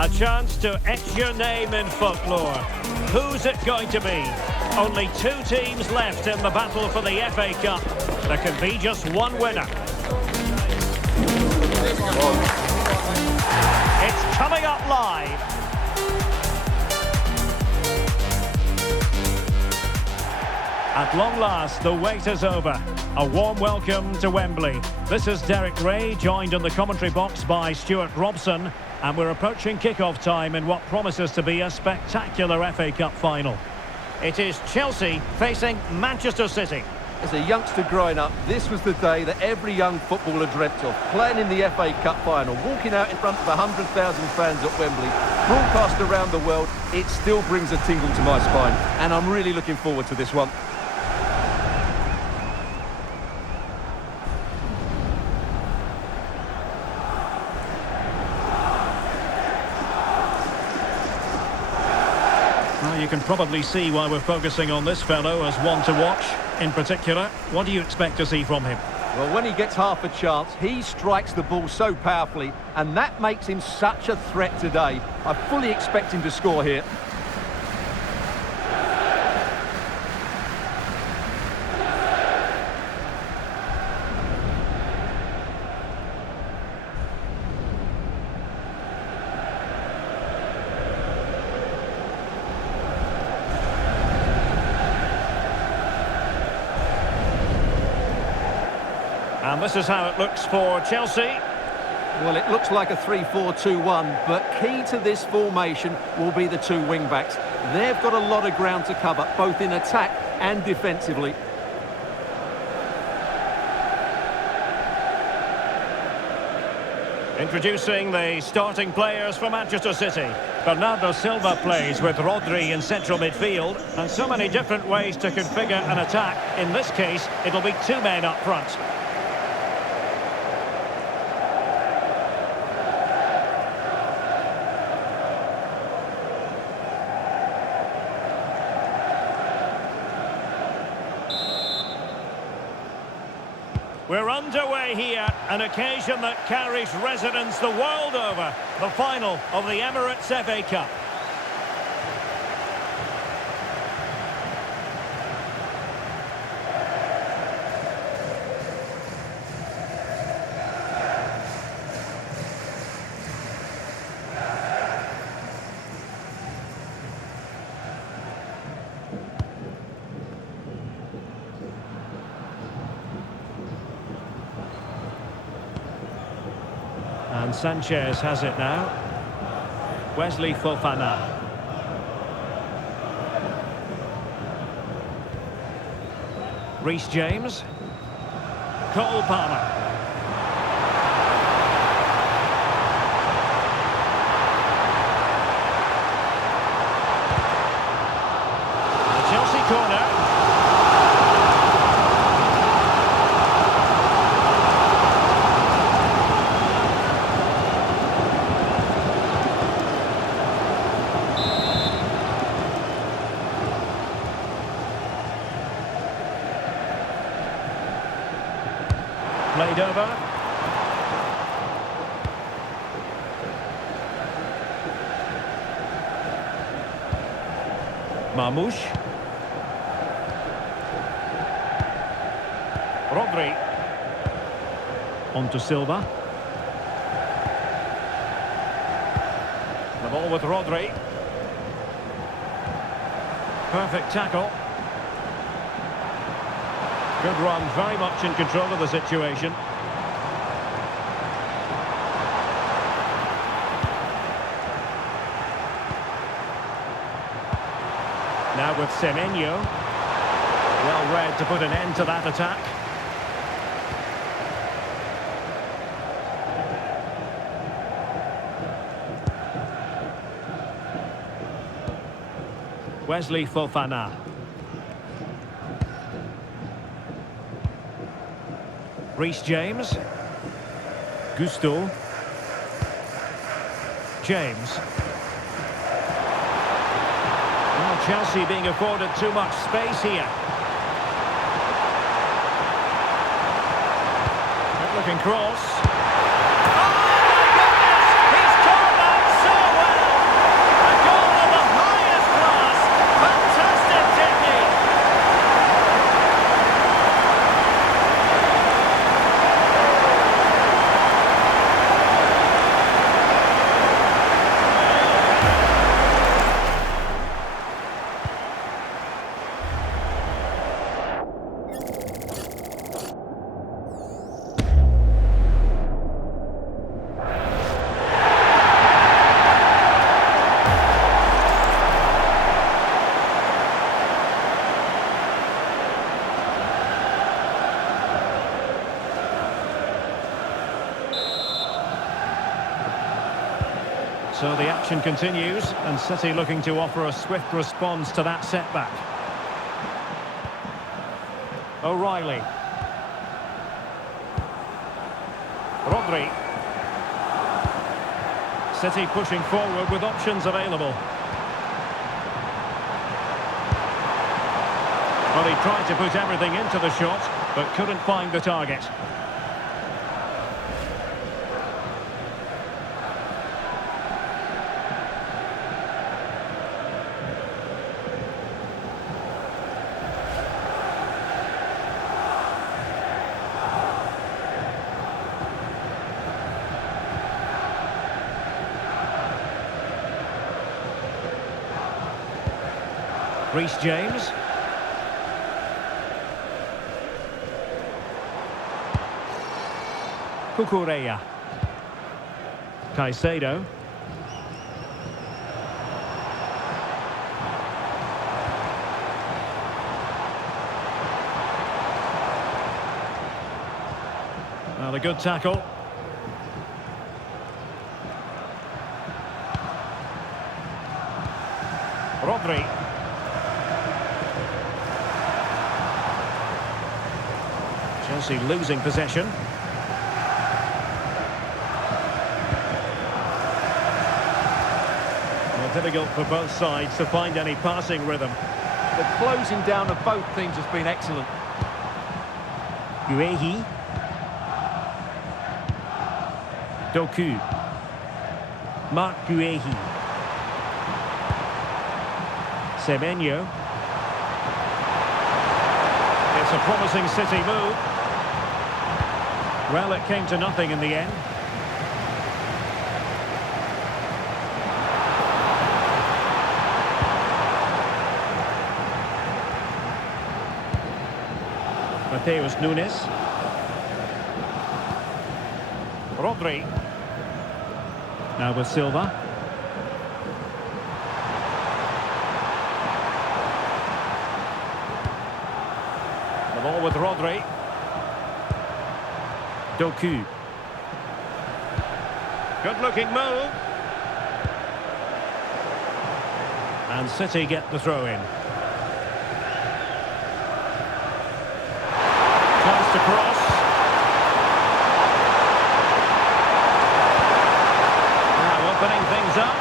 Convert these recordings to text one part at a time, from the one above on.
A chance to etch your name in folklore. Who's it going to be? Only two teams left in the battle for the FA Cup. There can be just one winner. It's coming up live. At long last, the wait is over. A warm welcome to Wembley. This is Derek Ray, joined in the commentary box by Stuart Robson, and we're approaching kick-off time in what promises to be a spectacular FA Cup final. It is Chelsea facing Manchester City. As a youngster growing up, this was the day that every young footballer dreamt of. Playing in the FA Cup final, walking out in front of 100,000 fans at Wembley, broadcast around the world, it still brings a tingle to my spine. And I'm really looking forward to this one. Well, you can probably see why we're focusing on this fellow as one to watch. In particular, what do you expect to see from him? Well, when he gets half a chance, he strikes the ball so powerfully, and that makes him such a threat today. I fully expect him to score here. And this is how it looks for Chelsea. Well, it looks like a 3-4-2-1, but key to this formation will be the two wing-backs. They've got a lot of ground to cover, both in attack and defensively. Introducing the starting players for Manchester City. Bernardo Silva plays with Rodri in central midfield, and so many different ways to configure an attack. In this case, it'll be two men up front. We're underway here, an occasion that carries resonance the world over. The final of the Emirates FA Cup. And Sanchez has it now. Wesley Fofana. Reece James. Cole Palmer. The Chelsea corner. Played over. Mamouche. Rodri. On to Silva. The ball with Rodri. Perfect tackle. Good run, very much in control of the situation. Now with Che-Mci. Well read to put an end to that attack. Wesley Fofana. Reece James. Gusto. James. Well, Chelsea being afforded too much space here. Good looking cross. Oh my goodness! He's caught that so well! So the action continues, and City looking to offer a swift response to that setback. O'Reilly. Rodri. City pushing forward with options available. Well, he tried to put everything into the shot, but couldn't find the target. Reece James. Cucurella. Caicedo. Well, a good tackle. Rodri. Chelsea losing possession. Well, difficult for both sides to find any passing rhythm. The closing down of both teams has been excellent. Guehi. Doku. Marc Guehi. Che-Mci. It's a promising City move. Well, it came to nothing in the end. Mateus Nunes. Rodri. Now with Silva. The ball with Rodri. Doku. Good-looking move. And City get the throw-in. Chance to cross. Now opening things up.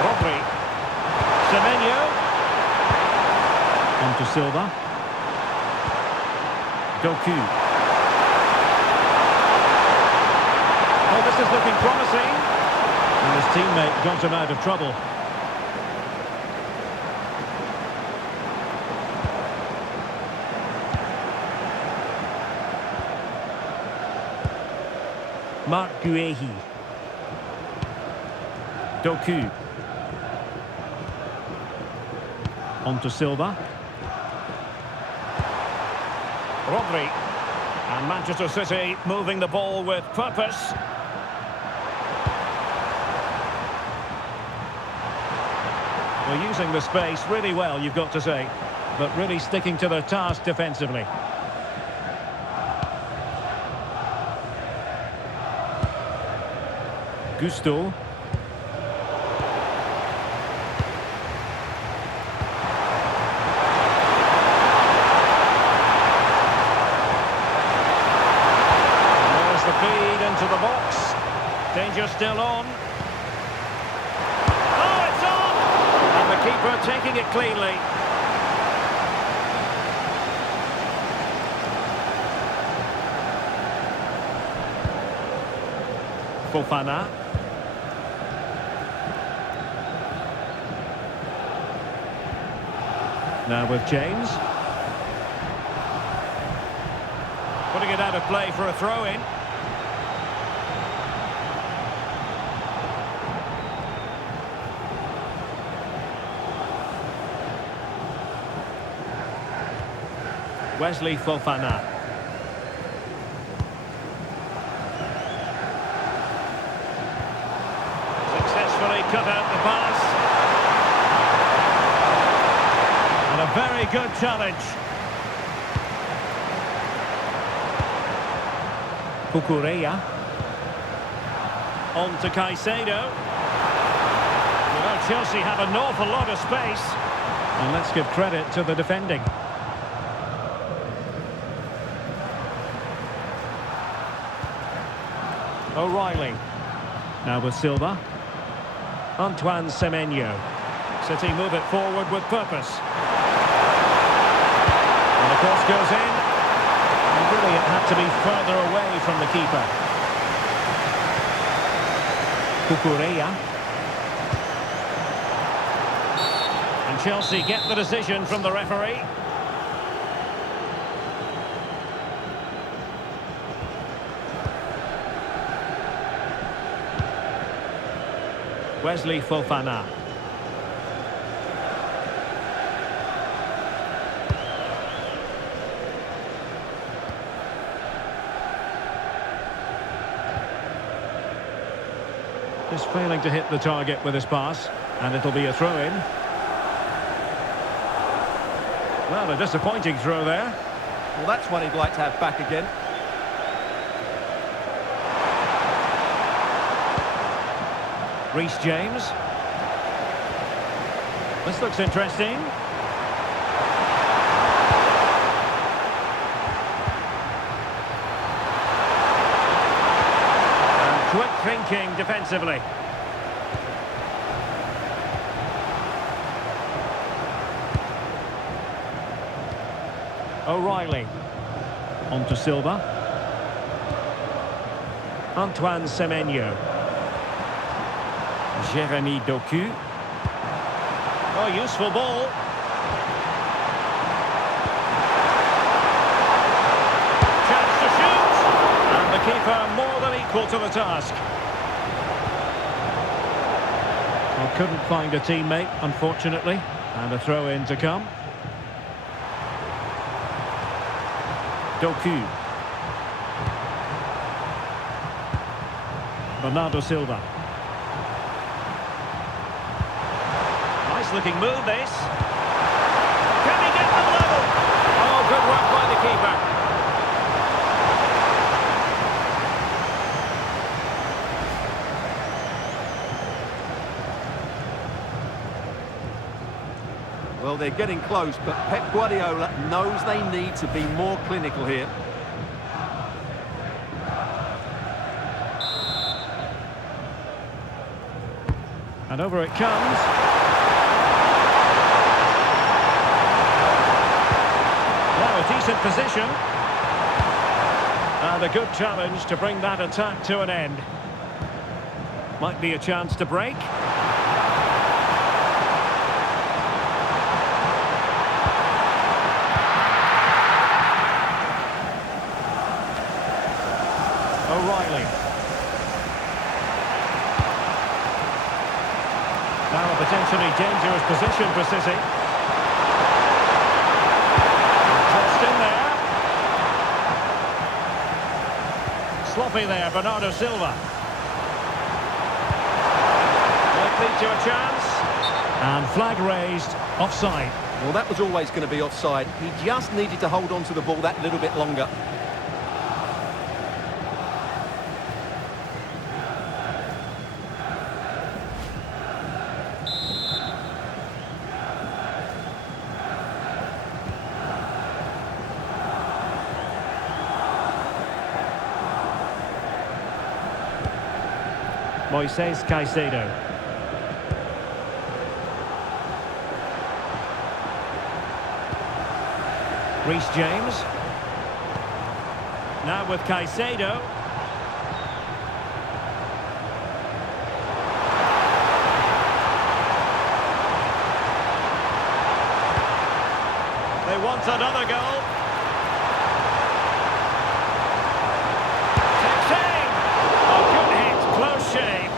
Rodri. Che-Mci. On to Silva. Doku. Oh, this is looking promising. And his teammate got him out of trouble. Marc Guehi. Doku. On to Silva. Rodri. And Manchester City moving the ball with purpose. They're using the space really well, you've got to say, but really sticking to their task defensively. Gusto. Into the box. Danger still on. Oh, it's on! And the keeper taking it cleanly. Fofana. Now with James. Putting it out of play for a throw-in. Wesley Fofana. Successfully cut out the pass. And a very good challenge. Cucurella. On to Caicedo. Well, Chelsea have an awful lot of space. And let's give credit to the defending. O'Reilly. Now with Silva. Antoine Semenyo. City move it forward with purpose. And the cross goes in. And really it had to be further away from the keeper. Cucurella. And Chelsea get the decision from the referee. Wesley Fofana. Is failing to hit the target with his pass, and it'll be a throw-in. Well, a disappointing throw there. Well, that's one he'd like to have back again. Reece James. This looks interesting. And quick thinking defensively. O'Reilly. On to Silva. Antoine Semenyo. Jeremy Doku. Oh, useful ball. Chance to shoot. And the keeper more than equal to the task. Well, couldn't find a teammate, unfortunately. And a throw-in to come. Doku. Bernardo Silva. Looking move this. Can he get them level? Oh, good work by the keeper. Well, they're getting close, but Pep Guardiola knows they need to be more clinical here. And over it comes. Decent position. And a good challenge to bring that attack to an end. Might be a chance to break. O'Reilly. Now a potentially dangerous position for City. Sloppy there, Bernardo Silva. Likely to a chance. And flag raised, offside. Well, that was always going to be offside. He just needed to hold on to the ball that little bit longer. Moises Caicedo. Reece James. Now with Caicedo. They want another goal. Che-Mci. Oh, good hit, close shave.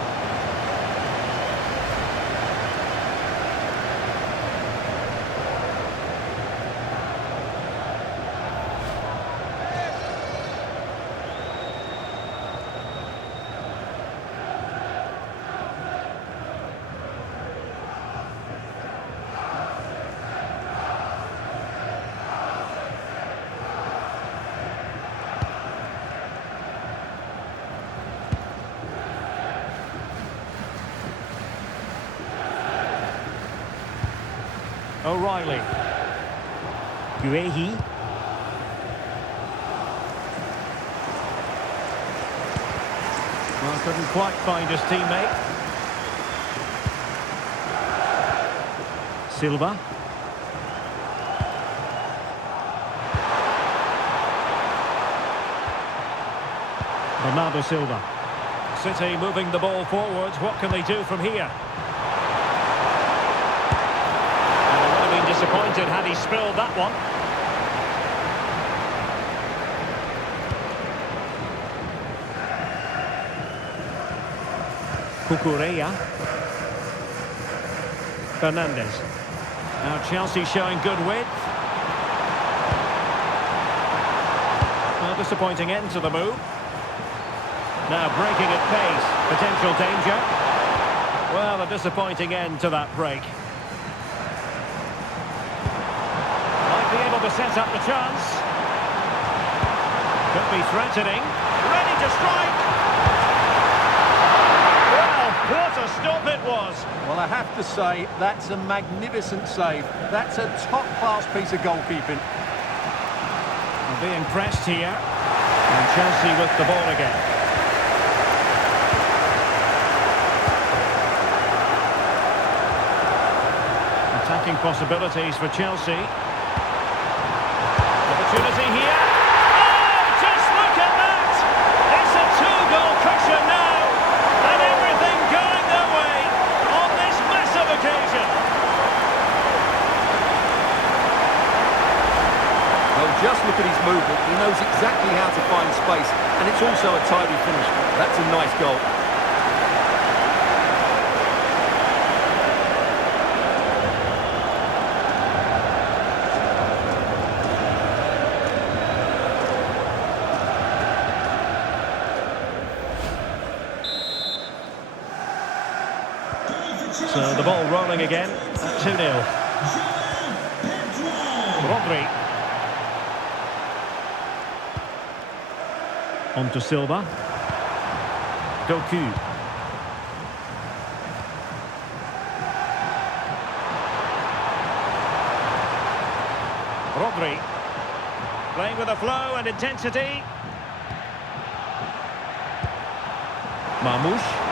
O'Reilly. Guehi. Well, couldn't quite find his teammate. Silva. Bernardo Silva. City moving the ball forwards. What can they do from here? And they would have been disappointed had he spilled that one. Cucurella. Fernandes. Now Chelsea showing good width. Well, disappointing end to the move. Now breaking at pace. Potential danger. Well, a disappointing end to that break. Might be able to set up the chance. Could be threatening. Ready to strike. Well, what a stop it was. Well, I have to say, that's a magnificent save. That's a top-class piece of goalkeeping. They're being pressed here. And Chelsea with the ball again. Attacking possibilities for Chelsea. Opportunity here. Oh, just look at that! It's a two-goal cushion now. And everything going their way on this massive occasion. Well, just look at his movement. He knows exactly how to find space. And it's also a tidy finish. That's a nice goal. So the ball rolling again at 2-0. Rodri. On to Silva. Doku. Rodri. Playing with a flow and intensity. Marmoush.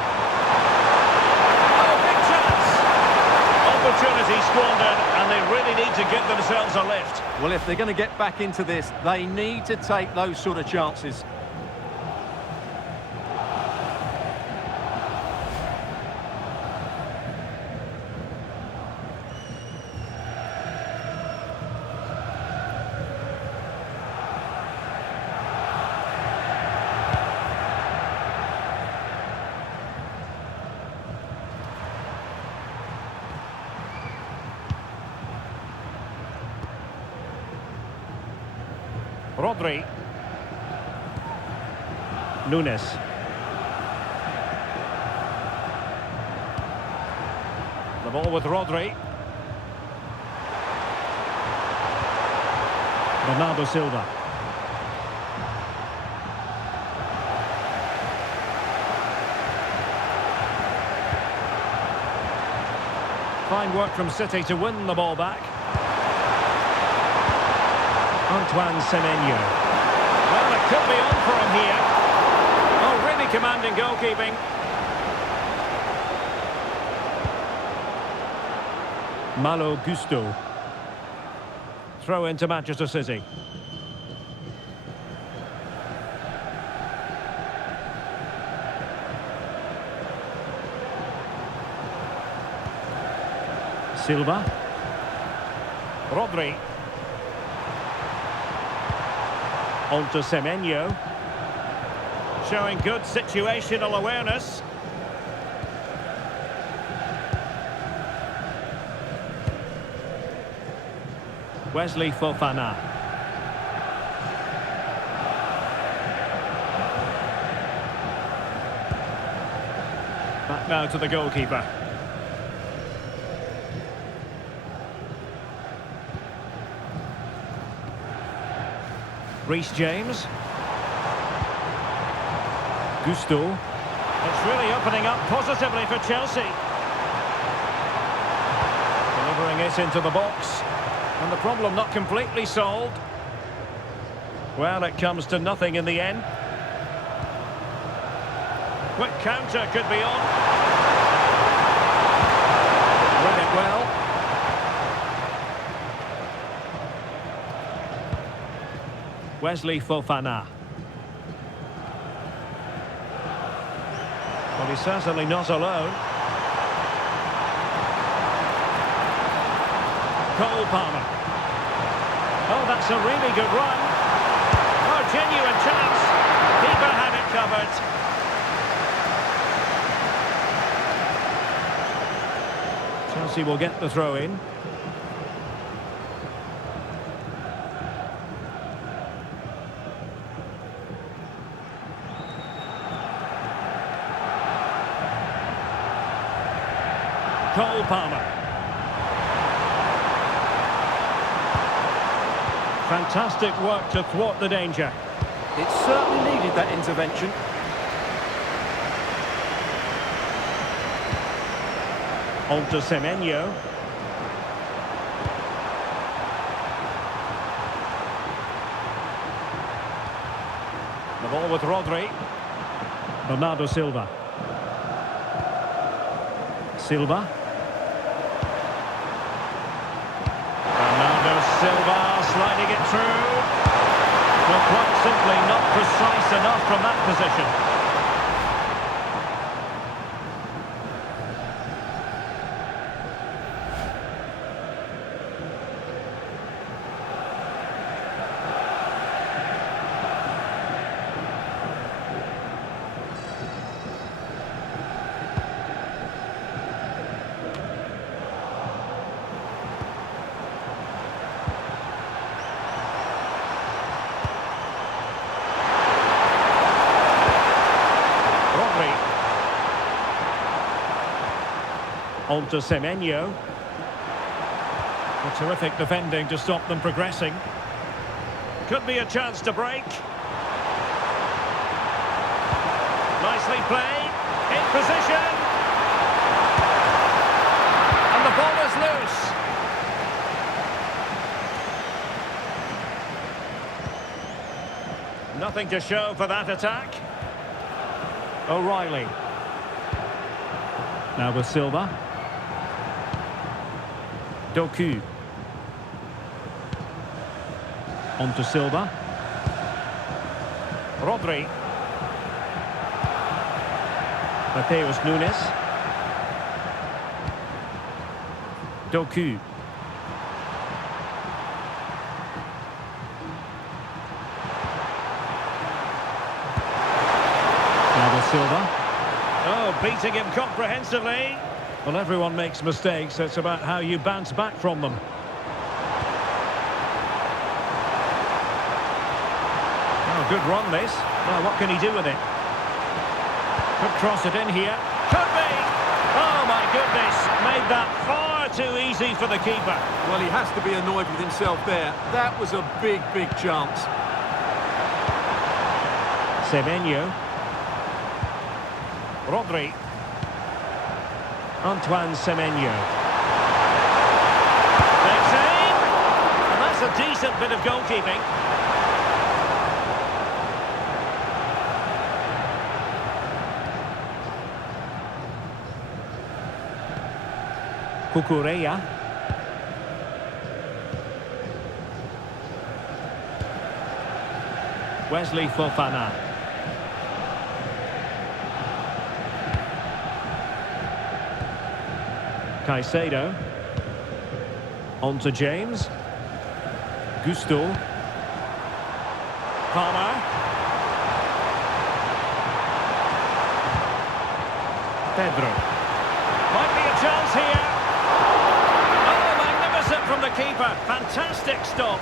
Opportunity squandered, and they really need to give themselves a lift. Well, if they're going to get back into this, they need to take those sort of chances. Rodri. Nunes. The ball with Rodri. Bernardo Silva. Fine work from City to win the ball back. Antoine Semenyo. Well, it could be on for him here. Oh, really commanding goalkeeping. Malo Gusto. Throw into Manchester City. Silva. Rodri. On to Semenyo. Showing good situational awareness. Wesley Fofana. Back now to the goalkeeper. Reece James. Gusto. It's really opening up positively for Chelsea. Delivering Throwing it into the box. And the problem not completely solved. Well, it comes to nothing in the end. Quick counter could be on. Read it well. Wesley Fofana. Well, he's certainly not alone. Cole Palmer. Oh, that's a really good run. Oh, genuine chance. Keeper had it covered. Chelsea will get the throw in. Cole Palmer. Fantastic work to thwart the danger. It certainly needed that intervention. On to Che-Mci. The ball with Rodri. Bernardo Silva. Silva. Bernardo Silva sliding it through. Well, quite simply not precise enough from that position. On to Che-Mci. A terrific defending to stop them progressing. Could be a chance to break. Nicely played. In position. And the ball is loose. Nothing to show for that attack. O'Reilly. Now with Silva. Doku. On to Silva. Rodri. Mateus Nunes. Doku. Now with Silva. Oh, beating him comprehensively. Well, everyone makes mistakes. It's about how you bounce back from them. Oh, good run this. Well, what can he do with it? Could cross it in here. Could be! Oh, my goodness. Made that far too easy for the keeper. Well, he has to be annoyed with himself there. That was a big, big chance. Che-Mci. Rodri. Antoine Che-Mci. Big save! And that's a decent bit of goalkeeping. Cucurella. Wesley Fofana. Caicedo. On to James. Gusto. Palmer. Pedro. Might be a chance here. Oh, magnificent from the keeper. Fantastic stop.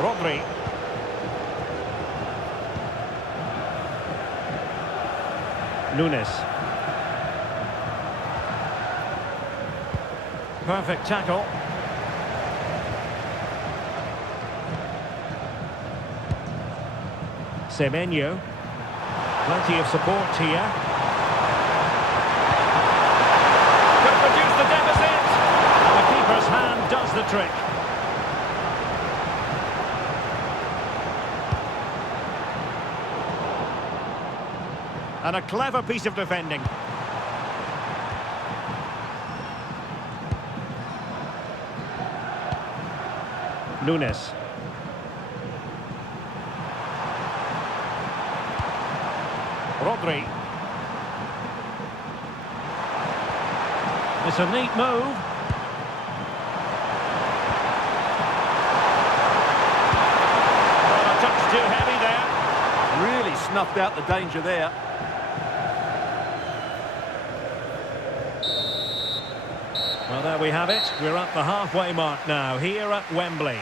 Rodri. Nunes. Perfect tackle. Che-Mci. Plenty of support here. Could be hat-trick. And a clever piece of defending. Nunes. Rodri. It's a neat move. Oh, a touch too heavy there. Really snuffed out the danger there. Well, there we have it. We're at the halfway mark now, here at Wembley.